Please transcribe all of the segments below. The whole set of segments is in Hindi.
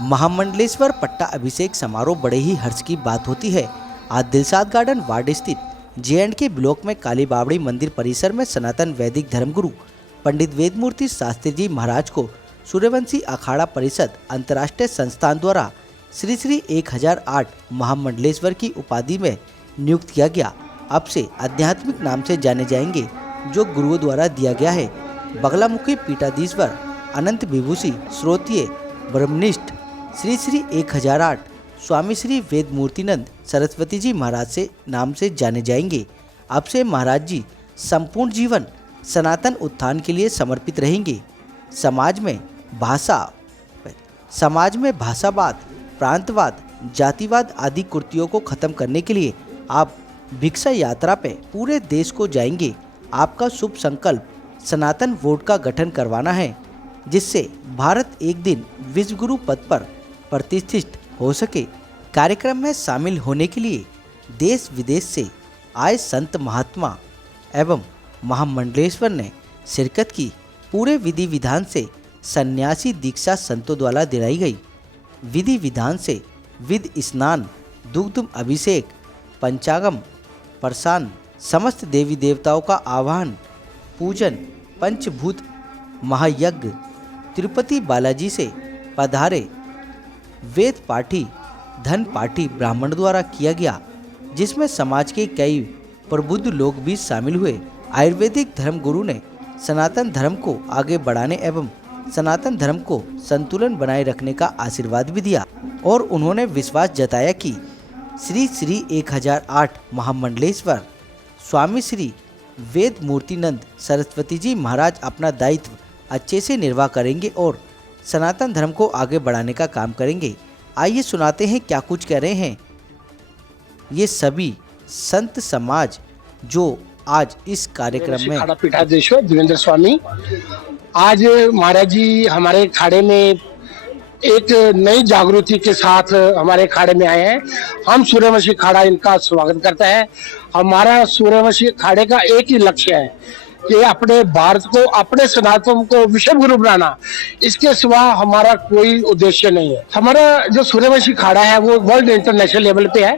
महामंडलेश्वर पट्टा अभिषेक समारोह बड़े ही हर्ष की बात होती है। आज दिलशाद गार्डन वार्ड स्थित J&K ब्लॉक में काली बावड़ी मंदिर परिसर में सनातन वैदिक धर्मगुरु पंडित वेदमूर्ति शास्त्री जी महाराज को सूर्यवंशी अखाड़ा परिषद अंतर्राष्ट्रीय संस्थान द्वारा श्री श्री 1008 महामंडलेश्वर की उपाधि में नियुक्त किया गया। अब से आध्यात्मिक नाम से जाने जाएंगे, जो गुरुओं द्वारा दिया गया है। बगलामुखी पीठाधीश्वर अनंत विभूषी श्रोतीय ब्रह्मनिष्ठ श्री श्री 1008 स्वामी श्री वेदमूर्तिनंद सरस्वती जी महाराज से नाम से जाने जाएंगे। अब से महाराज जी संपूर्ण जीवन सनातन उत्थान के लिए समर्पित रहेंगे। समाज में भाषावाद, प्रांतवाद, जातिवाद आदि कुर्तियों को खत्म करने के लिए आप भिक्षा यात्रा पे पूरे देश को जाएंगे। आपका शुभ संकल्प सनातन बोर्ड का गठन करवाना है, जिससे भारत एक दिन विश्वगुरु पद पर प्रतिष्ठित हो सके। कार्यक्रम में शामिल होने के लिए देश विदेश से आए संत महात्मा एवं महामंडलेश्वर ने शिरकत की। पूरे विधि विधान से सन्यासी दीक्षा संतों द्वारा दिलाई गई। विधि विधान से विध स्नान, दुग्ध अभिषेक, पंचागम प्रसान, समस्त देवी देवताओं का आवाहन, पूजन, पंचभूत महायज्ञ, तिरुपति बालाजी से पधारे वेद पाठी, धन पाठी ब्राह्मण द्वारा किया गया, जिसमें समाज के कई प्रबुद्ध लोग भी शामिल हुए। आयुर्वेदिक धर्म गुरु ने सनातन धर्म को आगे बढ़ाने एवं सनातन धर्म को संतुलन बनाए रखने का आशीर्वाद भी दिया और उन्होंने विश्वास जताया कि श्री श्री 1008 महामंडलेश्वर स्वामी श्री वेदमूर्तिनंद सरस्वती जी महाराज अपना दायित्व अच्छे से निर्वाह करेंगे और सनातन धर्म को आगे बढ़ाने का काम करेंगे। आइए सुनाते हैं क्या कुछ कह रहे हैं ये सभी संत समाज जो आज इस कार्यक्रम में। पीठाधीश्वर देवेंद्र स्वामी, आज महाराज जी हमारे खाड़े में एक नई जागृति के साथ हमारे खाड़े में आए हैं। हम सूर्यवंशी खाड़ा इनका स्वागत करता है। हमारा सूर्यवंशी खाड़े का एक ही लक्ष्य है कि अपने भारत को, अपने सनातन को विश्व गुरु बनाना। इसके सिवा हमारा कोई उद्देश्य नहीं है। हमारा जो सूर्यवंशी खाड़ा है वो वर्ल्ड इंटरनेशनल लेवल पे है।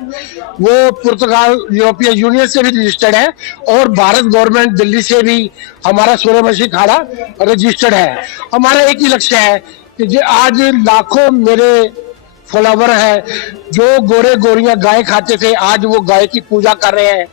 वो पुर्तगाल, यूरोपियन यूनियन से भी रजिस्टर्ड है और भारत गवर्नमेंट दिल्ली से भी हमारा सूर्यवंशी खाड़ा रजिस्टर्ड है। हमारा एक ही लक्ष्य है कि जो आज लाखों मेरे फॉलोवर है, जो गोरे गोरियां गाय खाते थे, आज वो गाय की पूजा कर रहे हैं।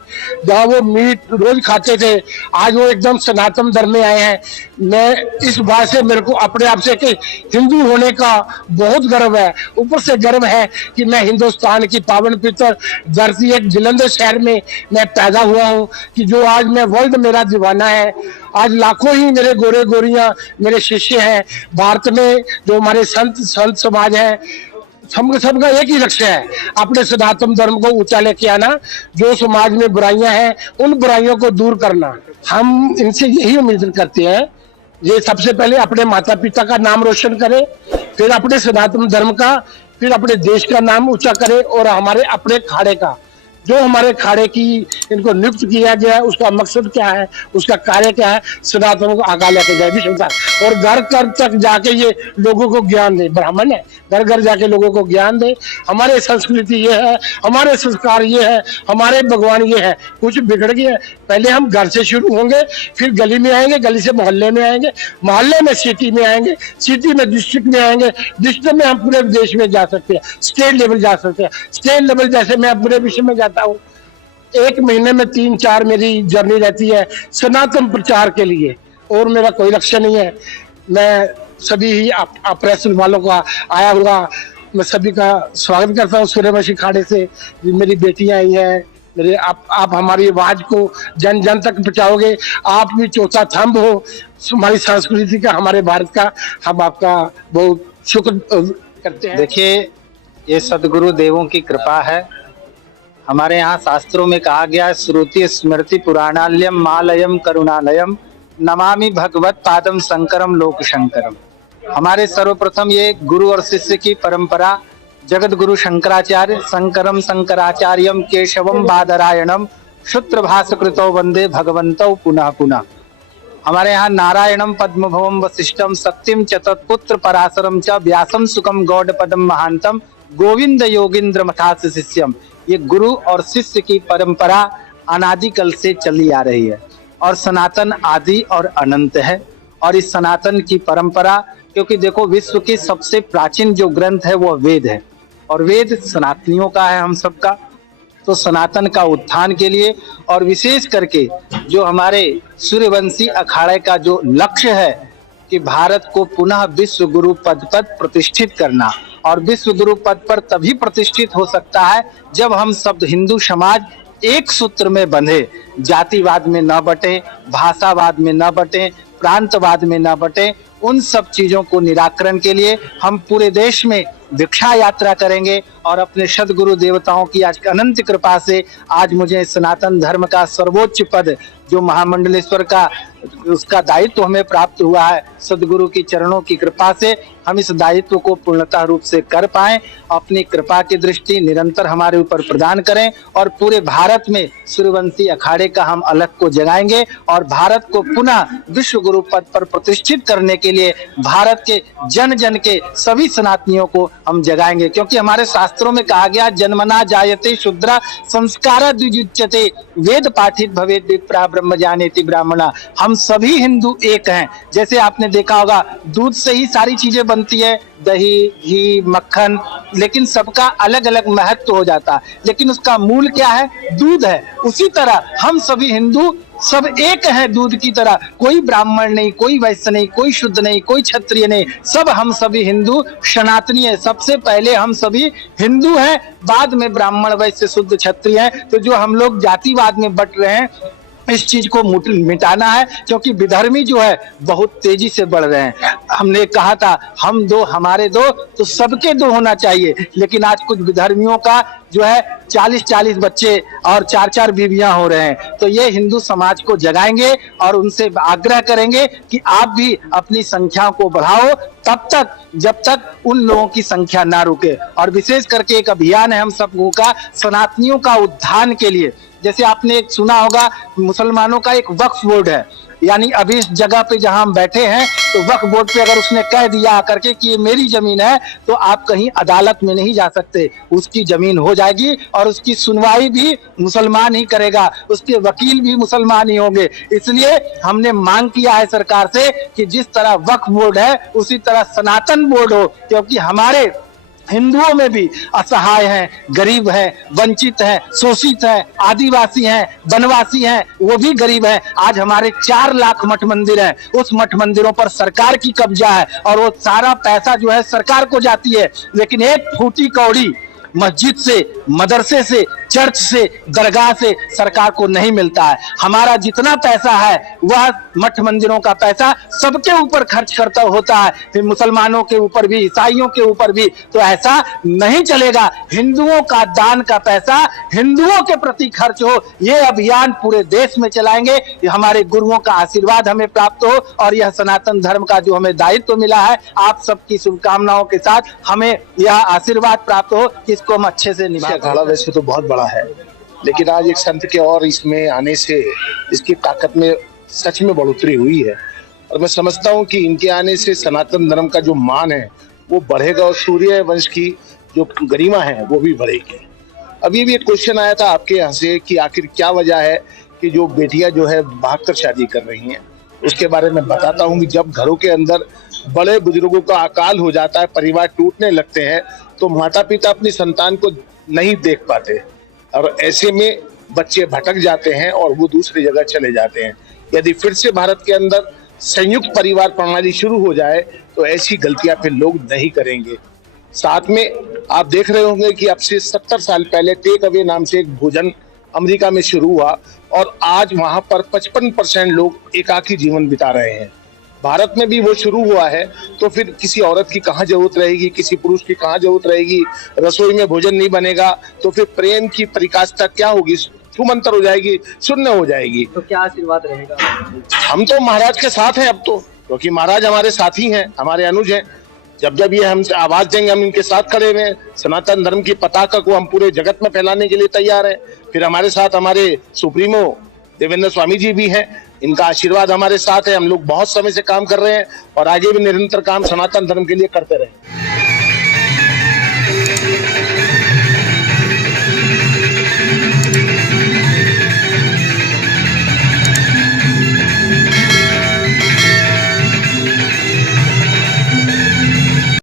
जहाँ वो मीट रोज खाते थे, आज वो एकदम सनातन धर्म में आए हैं। मैं इस बात से, मेरे को अपने आप से कि हिंदू होने का बहुत गर्व है। ऊपर से गर्व है कि मैं हिंदुस्तान की पावन पवित्र धरती एक जलंधर शहर में मैं पैदा हुआ हूँ, कि जो आज मैं वर्ल्ड मेरा दीवाना है। आज लाखों ही मेरे गोरे गोरियां मेरे शिष्य हैं। भारत में जो हमारे संत समाज है, सबका एक ही लक्ष्य है, अपने सनातन धर्म को ऊंचा लेके आना। जो समाज में बुराइयां हैं, उन बुराइयों को दूर करना। हम इनसे यही उम्मीद करते हैं, ये सबसे पहले अपने माता पिता का नाम रोशन करे, फिर अपने सनातन धर्म का, फिर अपने देश का नाम ऊंचा करे और हमारे अपने खाड़े का, जो हमारे खाड़े की इनको नियुक्त किया गया है, उसका मकसद क्या है, उसका कार्य क्या है, सनातन को आगे लेके जाए विश्वता। और घर घर तक जाके ये लोगों को ज्ञान दे। ब्राह्मण है, घर घर जाके लोगों को ज्ञान दे। हमारे संस्कृति ये है, हमारे संस्कार ये है, हमारे भगवान ये है। कुछ बिगड़ गया, पहले हम घर से शुरू होंगे, फिर गली में आएंगे, गली से मोहल्ले में आएंगे, मोहल्ले में सिटी में आएंगे, सिटी में डिस्ट्रिक्ट में आएंगे, डिस्ट्रिक्ट में हम पूरे देश में जा सकते हैं, स्टेट लेवल जा सकते हैं। स्टेट लेवल जैसे मैं पूरे विश्व में जाता हूँ, एक महीने में 3-4 मेरी जर्नी रहती है सनातन प्रचार के लिए, और मेरा कोई लक्ष्य नहीं है। मैं सभी ही प्रेस वालों का आया हुआ मैं सभी का स्वागत करता हूँ सूर्यवंशी खाड़े से। मेरी बेटियां आई हैं, मेरे आप हमारी आवाज को जन जन तक पहुंचाओगे। आप भी चौथा थंब हो हमारी संस्कृति का, हमारे भारत का। हम आपका बहुत शुक्र करते हैं। देखिए, ये सदगुरु देवों की कृपा है। हमारे यहाँ शास्त्रों में कहा गया है, श्रुति स्मृति पुराणालयम मालयम करुणालयम नमामि भगवत पादम शंकरम लोक शंकरम। हमारे सर्वप्रथम ये गुरु और शिष्य की परंपरा, जगत गुरु शंकराचार्य शंकरम शंकराचार्यम केशवम बादरायणम सूत्र भाष्यकृतौ वंदे भगवंतौ पुनः पुनः। हमारे यहाँ नारायणम पद्मभवम वशिष्ठम सत्यम च तत्पुत्र पराशरम च व्यासम सुखम गौड़ पदम महांतम गोविंद योगिंद्र मथास शिष्यम। ये गुरु और शिष्य की परंपरा अनादिकाल से चली आ रही है और सनातन आदि और अनंत है। और इस सनातन की परंपरा, क्योंकि देखो विश्व के सबसे प्राचीन जो ग्रंथ है वो वेद है और वेद सनातनियों का है, हम सबका। तो सनातन का उत्थान के लिए और विशेष करके जो हमारे सूर्यवंशी अखाड़े का जो लक्ष्य है कि भारत को पुनः विश्व गुरु पद पर प्रतिष्ठित करना, और विश्व गुरु पद पर तभी प्रतिष्ठित हो सकता है जब हम सब हिंदू समाज एक सूत्र में बंधे, जातिवाद में न बटे, भाषावाद में न बटे, प्रांतवाद में न बटे। उन सब चीजों को निराकरण के लिए हम पूरे देश में भिक्षा यात्रा करेंगे और अपने सदगुरु देवताओं की आज अनंत कृपा से आज मुझे सनातन धर्म का सर्वोच्च पद जो महामंडलेश्वर का उसका दायित्व हमें प्राप्त हुआ है, सदगुरु की चरणों की कृपा से हम इस दायित्व को पूर्णतः रूप से कर पाएं। अपनी कृपा की दृष्टि निरंतर हमारे ऊपर प्रदान करें और पूरे भारत में सूर्यवंशी अखाड़े का हम अलख को जगाएंगे और भारत को पुनः विश्व गुरु पद पर प्रतिष्ठित करने के लिए भारत के जन जन के सभी सनातनियों को हम जगाएंगे। क्योंकि हमारे शास्त्रों में कहा गया जन्मना जायते शूद्रा संस्कार द्विजुच्यते वेद पाठित भवेद विप्रा ब्रह्म जानेति ब्राह्मणा। हम सभी हिंदू एक हैं। जैसे आपने देखा होगा दूध से ही सारी चीजें बनती है, दही, घी, मक्खन, लेकिन सबका अलग अलग महत्व हो जाता है, लेकिन उसका मूल क्या है? दूध है। उसी तरह हम सभी हिंदू सब एक हैं दूध की तरह। कोई ब्राह्मण नहीं, कोई वैश्य नहीं, कोई शुद्ध नहीं, कोई क्षत्रिय नहीं, सब हम सभी हिंदू सनातनी है। सबसे पहले हम सभी हिंदू हैं, बाद में ब्राह्मण वैश्य शुद्ध क्षत्रिय हैं। तो जो हम लोग जातिवाद में बट रहे हैं इस चीज को मिटाना है, क्योंकि विधर्मी जो है बहुत तेजी से बढ़ रहे हैं। हमने कहा था हम दो हमारे दो, तो सबके दो होना चाहिए, लेकिन आज कुछ विधर्मियों का जो है 40-40 बच्चे और 4-4 बीवियां हो रहे हैं। तो ये हिंदू समाज को जगाएंगे और उनसे आग्रह करेंगे कि आप भी अपनी संख्या को बढ़ाओ तब तक जब तक उन लोगों की संख्या ना रुके। और विशेष करके एक अभियान है हम सबको का सनातनियों का उत्थान के लिए। जैसे आपने एक सुना होगा मुसलमानों का एक वक्फ बोर्ड है, यानी अभी इस जगह पे जहां हम बैठे हैं तो वक्फ बोर्ड पे अगर उसने कह दिया करके कि ये मेरी जमीन है तो आप कहीं अदालत में नहीं जा सकते, उसकी जमीन हो जाएगी और उसकी सुनवाई भी मुसलमान ही करेगा, उसके वकील भी मुसलमान ही होंगे। इसलिए हमने मांग किया है सरकार से कि जिस तरह वक्फ बोर्ड है उसी तरह सनातन बोर्ड हो, क्योंकि हमारे हिंदुओं में भी असहाय हैं, गरीब हैं, वंचित हैं, शोषित हैं, आदिवासी हैं, वनवासी हैं, वो भी गरीब हैं। आज हमारे 4 लाख मठ मंदिर हैं, उस मठ मंदिरों पर सरकार की कब्जा है और वो सारा पैसा जो है सरकार को जाती है, लेकिन एक फूटी कौड़ी मस्जिद से, मदरसे से, चर्च से, दरगाह से सरकार को नहीं मिलता है। हमारा जितना पैसा है वह मठ मंदिरों का पैसा सबके ऊपर खर्च करता होता है, फिर मुसलमानों के ऊपर भी, ईसाइयों के ऊपर भी। तो ऐसा नहीं चलेगा। हिंदुओं का दान का पैसा हिंदुओं के प्रति खर्च हो, ये अभियान पूरे देश में चलाएंगे। हमारे गुरुओं का आशीर्वाद हमें प्राप्त हो और यह सनातन धर्म का जो हमें दायित्व मिला है, आप सबकी शुभकामनाओं के साथ हमें यह आशीर्वाद प्राप्त हो कि इसको हम अच्छे से निभा। अखाड़ा वैसे तो बहुत बड़ा है, लेकिन आज एक संत के और इसमें आने से इसकी ताकत में सच में बढ़ोतरी हुई है और मैं समझता हूँ कि इनके आने से सनातन धर्म का जो मान है वो बढ़ेगा और सूर्य वंश की जो गरिमा है वो भी बढ़ेगी। अभी भी एक क्वेश्चन आया था आपके यहाँ से कि आखिर क्या वजह है कि जो बेटियां जो है भागकर शादी कर रही हैं। उसके बारे में बताता हूँ कि जब घरों के अंदर बड़े बुजुर्गों का अकाल हो जाता है, परिवार टूटने लगते हैं, तो माता पिता अपनी संतान को नहीं देख पाते और ऐसे में बच्चे भटक जाते हैं और वो दूसरी जगह चले जाते हैं। यदि फिर से भारत के अंदर संयुक्त परिवार प्रणाली शुरू हो जाए तो ऐसी गलतियां फिर लोग नहीं करेंगे। साथ में आप देख रहे होंगे कि अब से 70 साल पहले टेक अवे नाम से एक भोजन अमेरिका में शुरू हुआ और आज वहां पर 55% लोग एकाकी जीवन बिता रहे हैं। भारत में भी वो शुरू हुआ है, तो फिर किसी औरत की कहाँ जरूरत रहेगी, किसी पुरुष की कहाँ जरूरत रहेगी। रसोई में भोजन नहीं बनेगा तो फिर प्रेम की परिकाष्ठा क्या होगी, छूमंतर हो जाएगी, शून्य हो जाएगी। तो क्या आशीर्वाद रहेगा? हम तो महाराज के साथ हैं अब तो, क्योंकि महाराज हमारे साथी हैं, हमारे अनुज हैं। जब जब ये हमसे आवाज देंगे हम इनके साथ खड़े हुए हैं। सनातन धर्म की पताका को हम पूरे जगत में फैलाने के लिए तैयार हैं। फिर हमारे साथ हमारे सुप्रीमो देवेंद्र स्वामी जी भी हैं, इनका आशीर्वाद हमारे साथ है। हम लोग बहुत समय से काम कर रहे हैं और आगे भी निरंतर काम सनातन धर्म के लिए करते रहे।